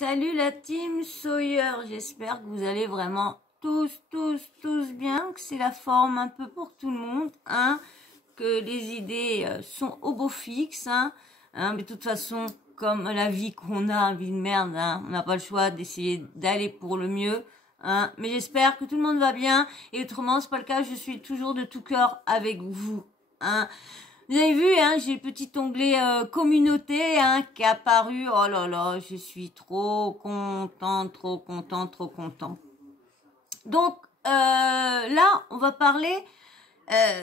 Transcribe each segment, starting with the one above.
Salut la team Sawyer, j'espère que vous allez vraiment tous bien, que c'est la forme un peu pour tout le monde, hein, que les idées sont au beau fixe, mais de toute façon, comme la vie qu'on a, vie de merde, on n'a pas le choix d'essayer d'aller pour le mieux, mais j'espère que tout le monde va bien, et autrement, c'est pas le cas, je suis toujours de tout cœur avec vous, Vous avez vu, j'ai le petit onglet communauté qui est apparu. Oh là là, je suis trop contente. Donc là, on va parler.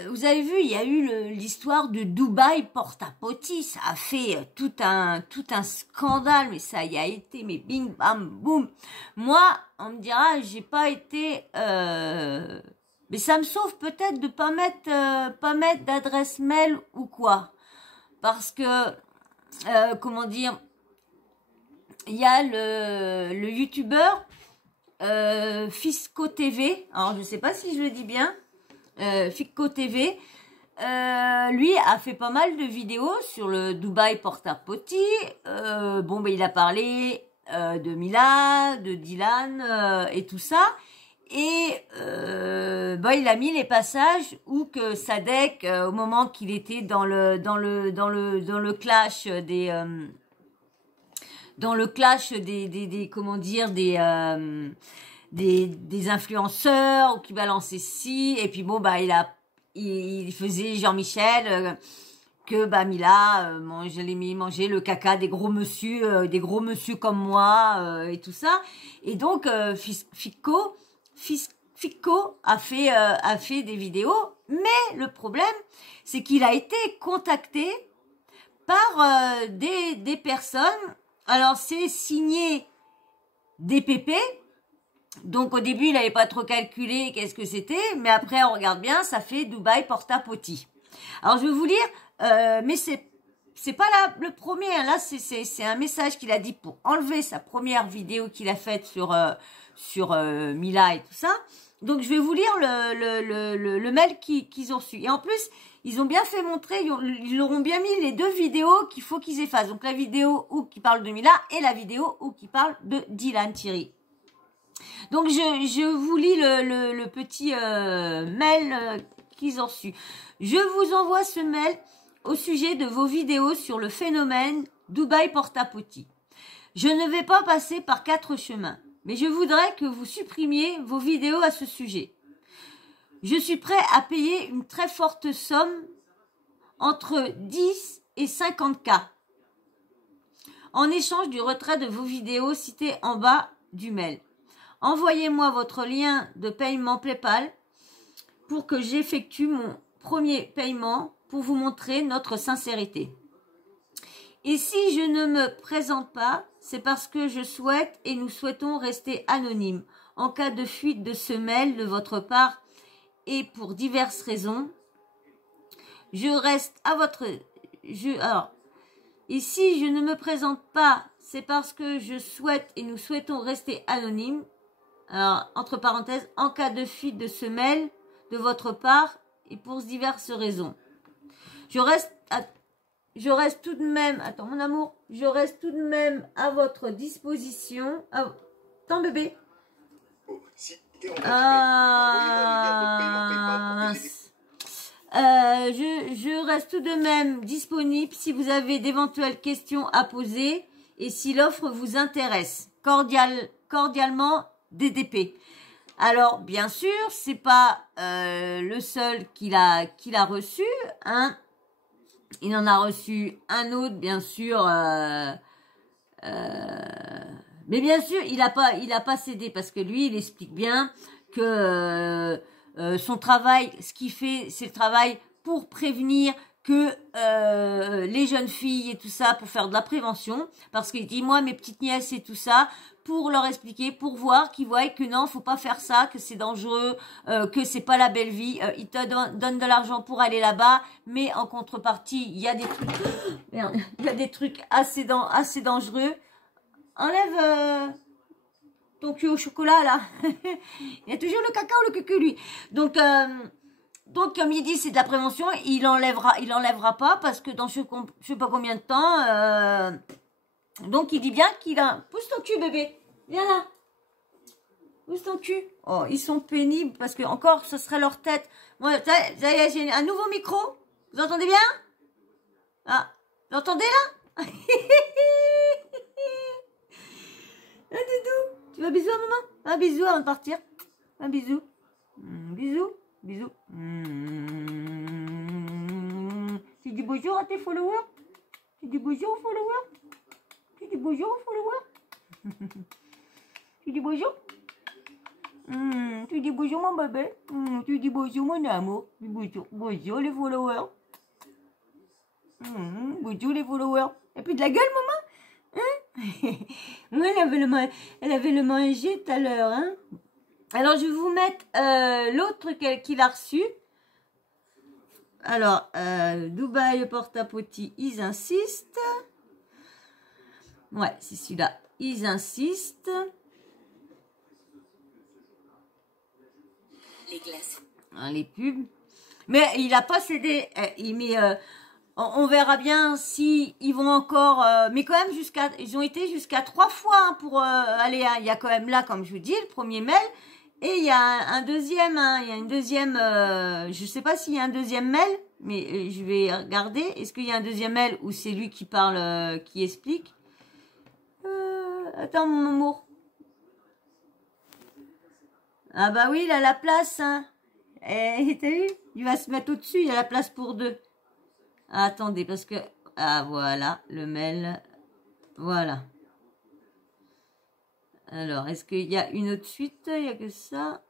Vous avez vu, il y a eu l'histoire de Dubaï porte-à-potty. Ça a fait tout un scandale, mais ça y a été, mais bing bam boum. Moi, on me dira, j'ai pas été. Mais ça me sauve peut-être de pas mettre d'adresse mail ou quoi. Parce que, comment dire, il y a le youtubeur Fisco TV. Alors, je sais pas si je le dis bien. Fisco TV. Lui a fait pas mal de vidéos sur le Dubaï porta-potty. Il a parlé de Mila, de Dylan et tout ça. Et il a mis les passages où que Sadek, au moment qu'il était dans le clash des influenceurs ou qui balançaient ci, et puis il faisait Jean-Michel que Mila mangeait le caca des gros monsieur comme moi et tout ça. Et donc Fisco a fait des vidéos, mais le problème, c'est qu'il a été contacté par des personnes. Alors, c'est signé DPP. Donc, au début, il n'avait pas trop calculé qu'est-ce que c'était, mais après, on regarde bien, ça fait Dubaï porta-potty. Alors, je vais vous lire, mais c'est pas le premier, là, c'est un message qu'il a dit pour enlever sa première vidéo qu'il a faite sur Mila et tout ça. Donc, je vais vous lire le mail qu'ils ont reçu. Et en plus, ils ont bien fait montrer, ils leur ont bien mis les deux vidéos qu'il faut qu'ils effacent. Donc, la vidéo où qui parle de Mila et la vidéo où qui parle de Dylan Thierry. Donc, je vous lis le petit mail qu'ils ont reçu. Je vous envoie ce mail au sujet de vos vidéos sur le phénomène Dubaï porta-potty. Je ne vais pas passer par 4 chemins, mais je voudrais que vous supprimiez vos vidéos à ce sujet. Je suis prêt à payer une très forte somme entre 10 et 50 K en échange du retrait de vos vidéos citées en bas du mail. Envoyez-moi votre lien de paiement PayPal pour que j'effectue mon premier paiement pour vous montrer notre sincérité. Et si je ne me présente pas, c'est parce que je souhaite et nous souhaitons rester anonymes en cas de fuite de ce mail de votre part et pour diverses raisons. Je reste à votre... Et si je ne me présente pas, c'est parce que je souhaite et nous souhaitons rester anonymes. Alors, entre parenthèses, en cas de fuite de ce mail de votre part et pour diverses raisons. Je reste tout de même, attends mon amour, je reste tout de même à votre disposition. Attends bébé. Je reste tout de même disponible si vous avez d'éventuelles questions à poser et si l'offre vous intéresse. Cordialement, DDP. Alors, bien sûr, c'est pas le seul qu'il a reçu, Il en a reçu un autre, bien sûr. Mais bien sûr, il a pas cédé parce que lui, il explique bien que son travail, ce qu'il fait, c'est le travail pour prévenir que les jeunes filles et tout ça, pour faire de la prévention. Parce qu'il dit, moi, mes petites nièces et tout ça, pour leur expliquer, pour voir qu'ils voient que non, faut pas faire ça, que c'est dangereux, que c'est pas la belle vie. Ils te donnent de l'argent pour aller là-bas, mais en contrepartie, il y a des trucs, merde, il y a des trucs assez dangereux. Enlève ton cul au chocolat là. Il y a toujours le caca ou le cucu lui. Donc comme il dit, c'est de la prévention. Il enlèvera pas parce que dans je sais pas combien de temps. Donc, il dit bien qu'il a... Pousse ton cul, bébé. Viens là. Pousse ton cul. Oh, ils sont pénibles parce que, encore, ce serait leur tête. Moi, ça y est, j'ai un nouveau micro. Vous entendez bien? Ah, vous entendez là? Ah, Doudou, tu vas bisou à maman? Un bisou avant de partir. Un bisou. Bisou. Bisou. Tu dis bonjour à tes followers? Tu dis bonjour aux followers? Tu dis bonjour aux followers? Tu dis bonjour? Tu dis bonjour mon bébé? Tu dis bonjour mon amour? Tu dis bonjour. Bonjour les followers. Bonjour les followers. Et puis de la gueule, maman? Oui, elle avait le manger tout à l'heure. Hein. Alors, je vais vous mettre l'autre qu'il a reçu. Alors, Dubaï porte-à-potty, ils insistent. Ouais, c'est celui-là. Ils insistent. Les glaces. Hein, les pubs. Mais il n'a pas cédé. Il met... on verra bien si ils vont encore, mais quand même ils ont été jusqu'à 3 fois hein, pour aller. Hein, il y a quand même là, comme je vous dis, le premier mail et il y a un deuxième. Hein, il y a une deuxième. Je sais pas s'il y a un deuxième mail, mais je vais regarder. Est-ce qu'il y a un deuxième mail ou c'est lui qui parle, qui explique? Attends, mon amour. Ah bah oui, il a la place. Hein. Eh, t'as vu? Il va se mettre au-dessus. Il y a la place pour 2. Attendez, parce que... Ah, voilà, le mail. Voilà. Alors, est-ce qu'il y a une autre suite? Il n'y a que ça.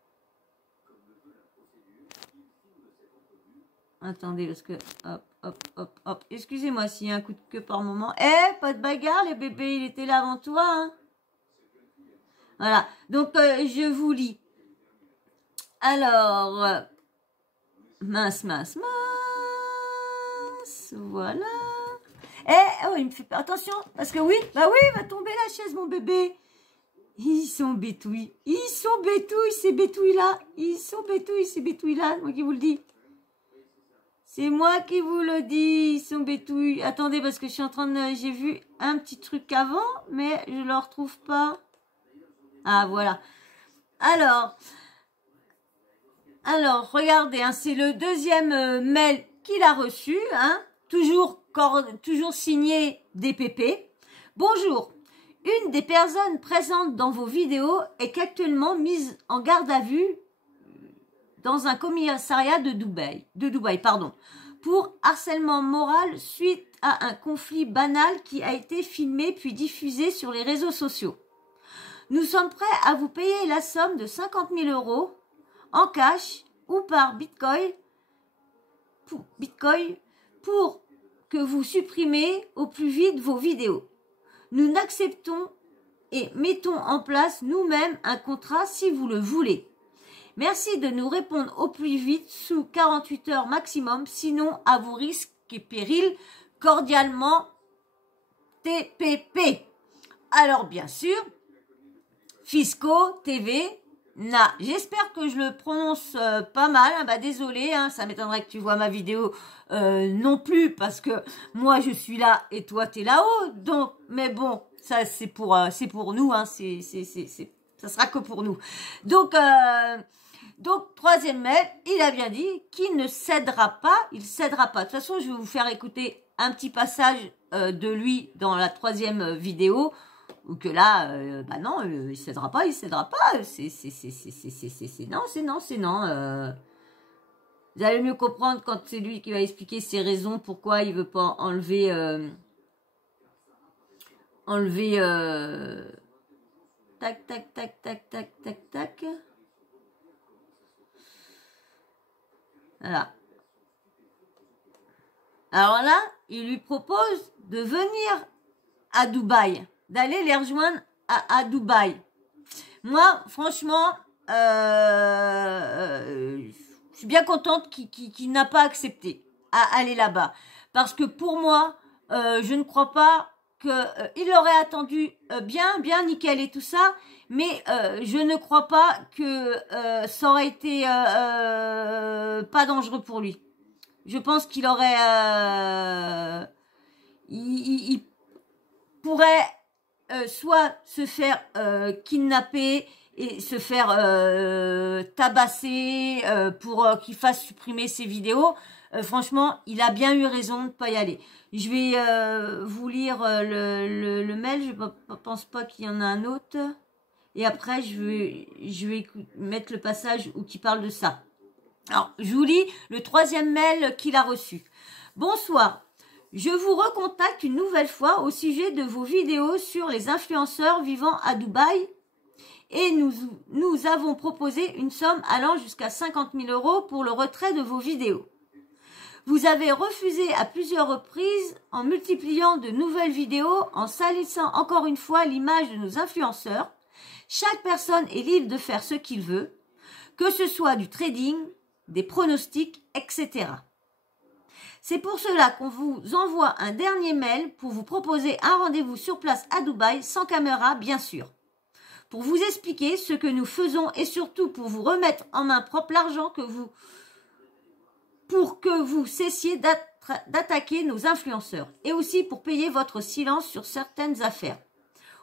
Attendez, parce que... Hop, hop, hop, hop. Excusez-moi s'il y a un coup de queue par moment. Eh, pas de bagarre, les bébés, il était là avant toi. Hein. Voilà. Donc, je vous lis. Alors... mince, mince, mince. Voilà. Eh, oh, il me fait pas attention. Parce que oui, bah oui, il va tomber la chaise, mon bébé. Ils sont bétouilles. Ils sont bétouilles, ces bétouilles-là. Ils sont bétouilles, ces bétouilles-là. Moi qui vous le dis. C'est moi qui vous le dis. Ils sont bétouilles. Attendez, parce que je suis en train de... J'ai vu un petit truc avant, mais je ne le retrouve pas. Ah, voilà. Alors, regardez, hein, c'est le deuxième mail qu'il a reçu, hein, toujours signé DPP. Bonjour, une des personnes présentes dans vos vidéos est actuellement mise en garde à vue dans un commissariat de Dubaï, pour harcèlement moral suite à un conflit banal qui a été filmé puis diffusé sur les réseaux sociaux. Nous sommes prêts à vous payer la somme de 50 000 € en cash ou par Bitcoin pour que vous supprimez au plus vite vos vidéos. Nous n'acceptons et mettons en place nous-mêmes un contrat si vous le voulez. Merci de nous répondre au plus vite sous 48 heures maximum, sinon à vos risques et périls, cordialement TPP. Alors bien sûr, Fisco TV, j'espère que je le prononce pas mal. Hein, bah désolé, hein, ça m'étonnerait que tu vois ma vidéo non plus parce que moi je suis là et toi t'es là-haut. Donc, mais bon, ça c'est pour nous, hein, ça sera que pour nous. Donc troisième mail, il a bien dit qu'il ne cédera pas, il cédera pas. De toute façon, je vais vous faire écouter un petit passage de lui dans la troisième vidéo. Ou que là, bah non, il cédera pas. C'est non. Vous allez mieux comprendre quand c'est lui qui va expliquer ses raisons, pourquoi il veut pas enlever, tac, tac, tac, tac, tac, tac, tac. Voilà. Alors là, il lui propose de venir à Dubaï, d'aller les rejoindre à Dubaï. Moi, franchement, je suis bien contente qu'il n'a pas accepté à aller là-bas. Parce que pour moi, je ne crois pas qu'il aurait attendu bien nickel et tout ça, mais je ne crois pas que ça aurait été pas dangereux pour lui. Je pense qu'il aurait... il pourrait soit se faire kidnapper et se faire tabasser pour qu'il fasse supprimer ses vidéos. Franchement, il a bien eu raison de ne pas y aller. Je vais vous lire le mail. Je ne pense pas qu'il y en a un autre. Et après, je vais mettre le passage où il parle de ça. Alors, je vous lis le 3e mail qu'il a reçu. Bonsoir. Je vous recontacte une nouvelle fois au sujet de vos vidéos sur les influenceurs vivant à Dubaï et nous avons proposé une somme allant jusqu'à 50 000 € pour le retrait de vos vidéos. Vous avez refusé à plusieurs reprises en multipliant de nouvelles vidéos, en salissant encore une fois l'image de nos influenceurs. Chaque personne est libre de faire ce qu'il veut, que ce soit du trading, des pronostics, etc. C'est pour cela qu'on vous envoie un dernier mail pour vous proposer un rendez-vous sur place à Dubaï, sans caméra bien sûr, pour vous expliquer ce que nous faisons et surtout pour vous remettre en main propre l'argent pour que vous cessiez d'attaquer nos influenceurs et aussi pour payer votre silence sur certaines affaires.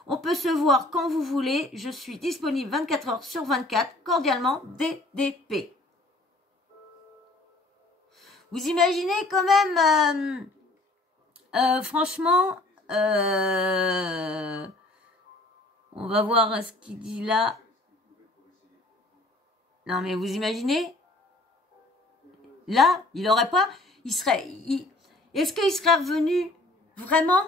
On peut se voir quand vous voulez, je suis disponible 24 heures sur 24, cordialement DDP. Vous imaginez quand même, franchement, on va voir ce qu'il dit là. Non mais vous imaginez, là, il aurait pas, est-ce qu'il serait revenu vraiment?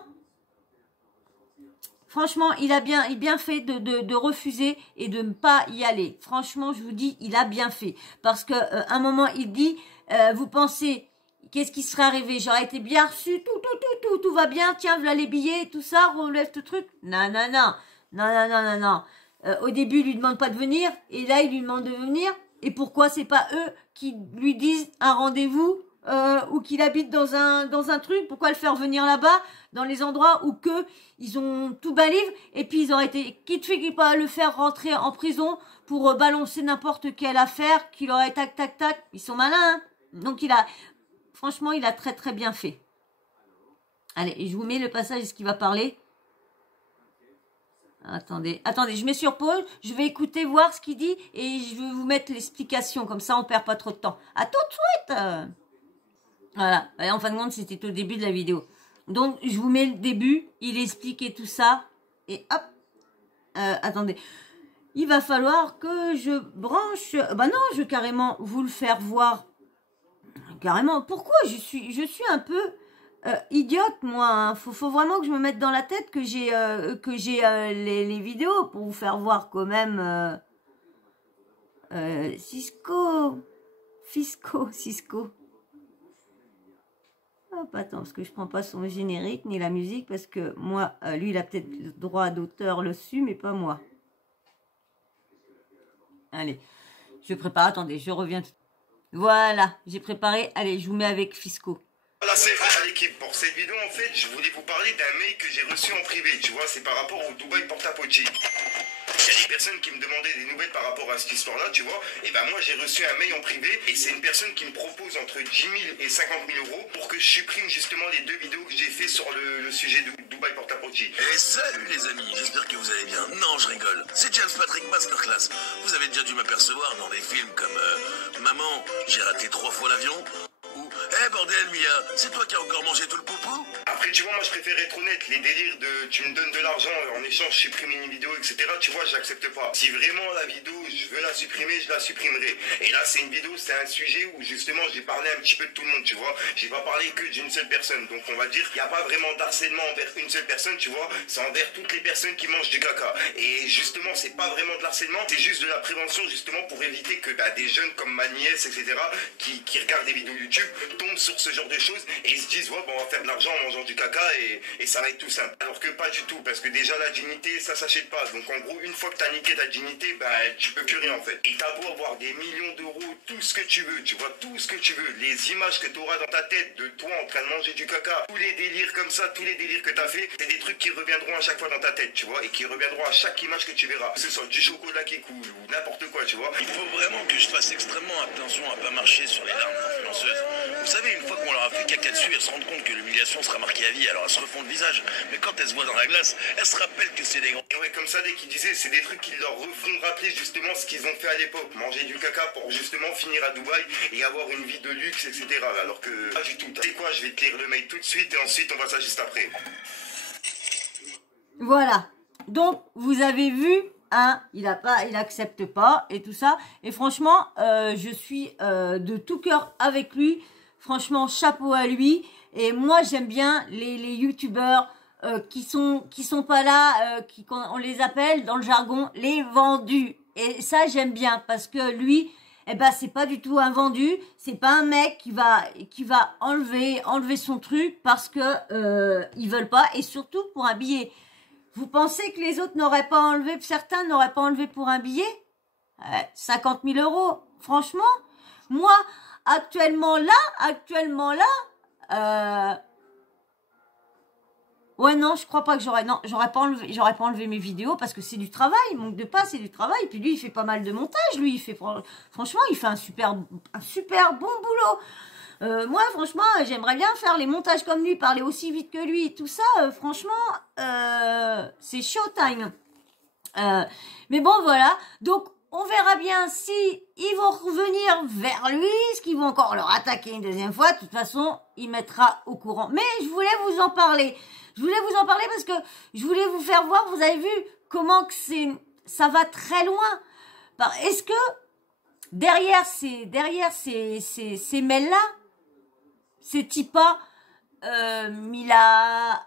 Franchement, il a bien fait de refuser et de ne pas y aller. Franchement, je vous dis, il a bien fait. Parce que un moment, il dit, vous pensez, qu'est-ce qui serait arrivé? J'aurais été bien reçu, tout va bien, tiens, voilà les billets, tout ça, relève tout truc. Non. Au début, il lui demande pas de venir, et là, il lui demande de venir. Et pourquoi c'est pas eux qui lui disent un rendez-vous ou qu'il habite dans un truc? Pourquoi le faire venir là-bas, dans les endroits où ils ont tout balivre, et puis ils auraient été quitte fait qu'il pas le faire rentrer en prison pour balancer n'importe quelle affaire, qu'il aurait tac. Ils sont malins, hein. Donc franchement, il a très très bien fait. Allez, je vous mets le passage de ce qu'il va parler. Attendez, je mets sur pause, je vais écouter, voir ce qu'il dit, et je vais vous mettre l'explication, comme ça on perd pas trop de temps. À tout de suite. Voilà, et en fin de compte, c'était au début de la vidéo. Donc, je vous mets le début, il expliquait tout ça, et hop, attendez. Il va falloir que je branche, bah non, je vais carrément vous le faire voir. Carrément, pourquoi je suis un peu idiote, moi, hein. Faut vraiment que je me mette dans la tête que j'ai les vidéos pour vous faire voir quand même Cisco. Hop, attends, parce que je prends pas son générique ni la musique, parce que moi, lui, il a peut-être le droit d'auteur dessus, mais pas moi. Allez, je prépare, attendez, je reviens. Voilà, j'ai préparé, allez, je vous mets avec Fisco. Voilà, c'est à l'équipe. Pour cette vidéo, en fait, je voulais vous parler d'un mail que j'ai reçu en privé. Tu vois, c'est par rapport au Dubaï Porta-Potty. Il y a des personnes qui me demandaient des nouvelles par rapport à cette histoire-là, tu vois. Et ben moi, j'ai reçu un mail en privé et c'est une personne qui me propose entre 10 000 et 50 000 € pour que je supprime justement les 2 vidéos que j'ai fait sur le sujet de Dubaï Porta-Potty. Et salut les amis, j'espère que vous allez bien. Non, je rigole. C'est James Patrick Masterclass. Vous avez déjà dû m'apercevoir dans des films comme Maman, j'ai raté 3 fois l'avion. Ou bordel Mia, c'est toi qui as encore mangé tout le poupou? Après, tu vois, moi je préfère être honnête. Les délires de tu me donnes de l'argent en échange, je supprime une vidéo, etc. Tu vois, j'accepte pas. Si vraiment la vidéo, je veux la supprimer, je la supprimerai. Et là, c'est une vidéo, c'est un sujet où justement j'ai parlé un petit peu de tout le monde, tu vois. J'ai pas parlé que d'une seule personne. Donc on va dire qu'il n'y a pas vraiment d'harcèlement envers une seule personne, tu vois. C'est envers toutes les personnes qui mangent du caca. Et justement, c'est pas vraiment de l'harcèlement, c'est juste de la prévention justement pour éviter que des jeunes comme ma nièce, etc., qui regardent des vidéos YouTube, tombent sur ce genre de choses et ils se disent ouais, bon, on va faire de l'argent en mangeant du caca et ça va être tout simple. Alors que pas du tout, parce que déjà la dignité ça s'achète pas. Donc en gros, une fois que t'as niqué ta dignité, tu peux plus rien en fait. Et t'as beau avoir des millions d'euros, tout ce que tu veux, tu vois, tout ce que tu veux, les images que t'auras dans ta tête de toi en train de manger du caca, tous les délires comme ça, tous les délires que t'as fait, c'est des trucs qui reviendront à chaque fois dans ta tête, tu vois, et qui reviendront à chaque image que tu verras, que ce soit du chocolat qui coule ou n'importe quoi, tu vois. Il faut vraiment que je fasse extrêmement attention à pas marcher sur les larmes influenceuses. Vous savez, une fois qu'on leur a fait caca dessus, elles se rendent compte que l'humiliation sera marquée la vie, alors elles se refont le visage. Mais quand elles se voient dans la glace, elles se rappellent que c'est des grands. Et ouais, comme ça, dès qu'ils disaient, c'est des trucs qui leur refont rappeler justement ce qu'ils ont fait à l'époque. Manger du caca pour justement finir à Dubaï et avoir une vie de luxe, etc. Alors que pas du tout. Tu sais quoi, je vais te lire le mail tout de suite et ensuite on voit ça juste après. Voilà. Donc, vous avez vu, hein, il accepte pas et tout ça. Et franchement, je suis de tout cœur avec lui. Franchement, chapeau à lui. Et moi, j'aime bien les youtubeurs qui sont pas là, on les appelle dans le jargon les vendus. Et ça, j'aime bien parce que lui, eh ben, c'est pas du tout un vendu. C'est pas un mec qui va enlever son truc parce que ils veulent pas. Et surtout pour un billet. Vous pensez que les autres n'auraient pas enlevé, certains n'auraient pas enlevé pour un billet 50 000 euros. Franchement, moi, actuellement là, ouais, non, je crois pas que j'aurais pas enlevé mes vidéos parce que c'est du travail, manque de pas, c'est du travail. Puis lui, il fait pas mal de montage, lui, franchement, il fait un super bon boulot. Moi, franchement, j'aimerais bien faire les montages comme lui, parler aussi vite que lui, tout ça, franchement, c'est showtime. Mais bon, voilà. Donc, on verra bien si ils vont revenir vers lui, est-ce qu'ils vont encore leur attaquer une deuxième fois. De toute façon, il mettra au courant. Mais je voulais vous en parler. Je voulais vous en parler parce que je voulais vous faire voir, vous avez vu comment que ça va très loin. Est-ce que derrière ces mails-là, ces types-là, Mila,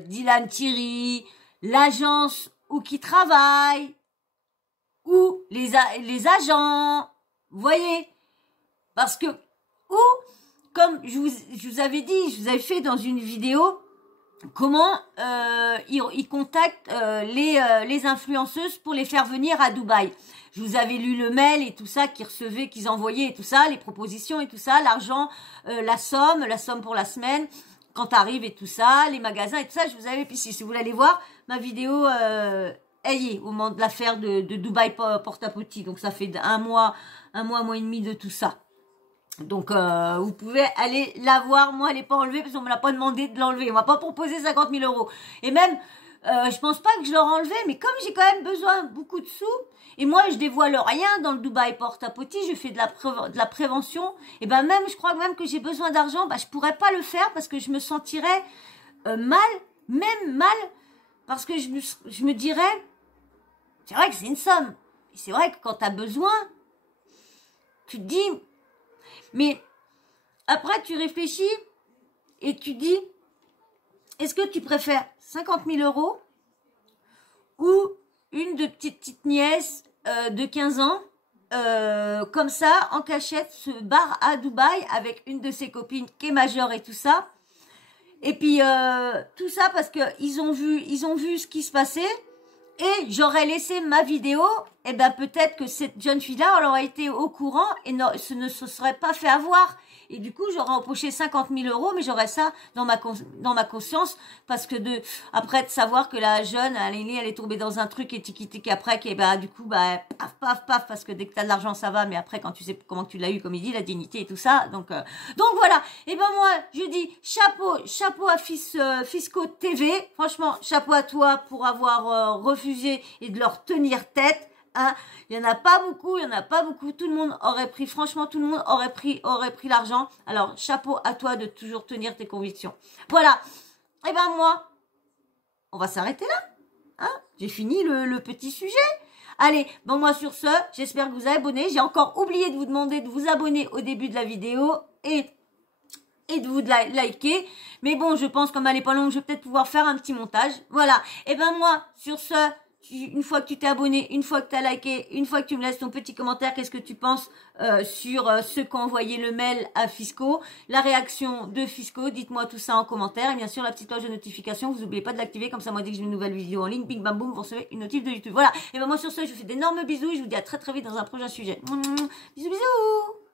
Dylan Thierry, l'agence où qui travaille, ou les agents, vous voyez, parce que, ou, comme je vous avais dit, je vous avais fait dans une vidéo, comment ils contactent les influenceuses pour les faire venir à Dubaï. Je vous avais lu le mail et tout ça qu'ils recevaient, qu'ils envoyaient et tout ça, les propositions et tout ça, l'argent, la somme pour la semaine, quand t'arrives et tout ça, les magasins et tout ça. Je vous avais, puis si vous voulez aller voir ma vidéo, elle y est, au moment de l'affaire de Dubaï Porte-à-Potty. Donc ça fait un mois et demi de tout ça. Donc, vous pouvez aller la voir. Moi, elle n'est pas enlevée parce qu'on me l'a pas demandé de l'enlever. On m'a pas proposé 50 000 euros. Et même, je pense pas que je l'aurais enlevé, mais comme j'ai quand même besoin de beaucoup de sous, et moi, je dévoile rien dans le Dubaï Porte-à-Potty, je fais de la prévention, et ben même, je crois même que j'ai besoin d'argent, je pourrais pas le faire parce que je me sentirais mal, parce que je me dirais, c'est vrai que c'est une somme. Et c'est vrai que quand tu as besoin, tu te dis, mais après, tu réfléchis et tu dis, est-ce que tu préfères 50 000 euros ou une de petite nièce de 15 ans, comme ça, en cachette, se barre à Dubaï avec une de ses copines qui est majeure et tout ça. Et puis, tout ça parce que ils ont vu ce qui se passait. Et j'aurais laissé ma vidéo, et ben peut-être que cette jeune fille-là, elle aurait été au courant et ne se serait pas fait avoir. Et du coup, j'aurais empoché 50 000 euros, mais j'aurais ça dans ma conscience, parce que après de savoir que la jeune, elle est tombée dans un truc et tiki-tiki après, qui du coup, paf, parce que dès que t'as de l'argent, ça va, mais après, quand tu sais comment tu l'as eu, comme il dit, la dignité et tout ça, donc voilà. Et ben moi, je dis chapeau à Fisco TV, franchement, chapeau à toi pour avoir refusé et de leur tenir tête. Hein, il y en a pas beaucoup, tout le monde aurait pris, franchement, tout le monde aurait pris l'argent. Alors, chapeau à toi de toujours tenir tes convictions. Voilà. Et ben moi, on va s'arrêter là. Hein, j'ai fini le petit sujet. Allez, bon moi sur ce, j'espère que vous avez abonné. J'ai encore oublié de vous demander de vous abonner au début de la vidéo et de vous liker. Mais bon, je pense comme elle est pas longue, je vais peut-être pouvoir faire un petit montage. Voilà. Et ben moi, sur ce, une fois que tu t'es abonné, une fois que tu as liké, une fois que tu me laisses ton petit commentaire, qu'est-ce que tu penses sur ceux qui ont envoyé le mail à Fisco, la réaction de Fisco, dites-moi tout ça en commentaire. Et bien sûr, la petite cloche de notification, vous n'oubliez pas de l'activer, comme ça moi dès que j'ai une nouvelle vidéo en ligne, bing bam boum, vous recevez une notif de YouTube. Voilà, et ben moi sur ce, je vous fais d'énormes bisous et je vous dis à très très vite dans un prochain sujet. Bisous bisous.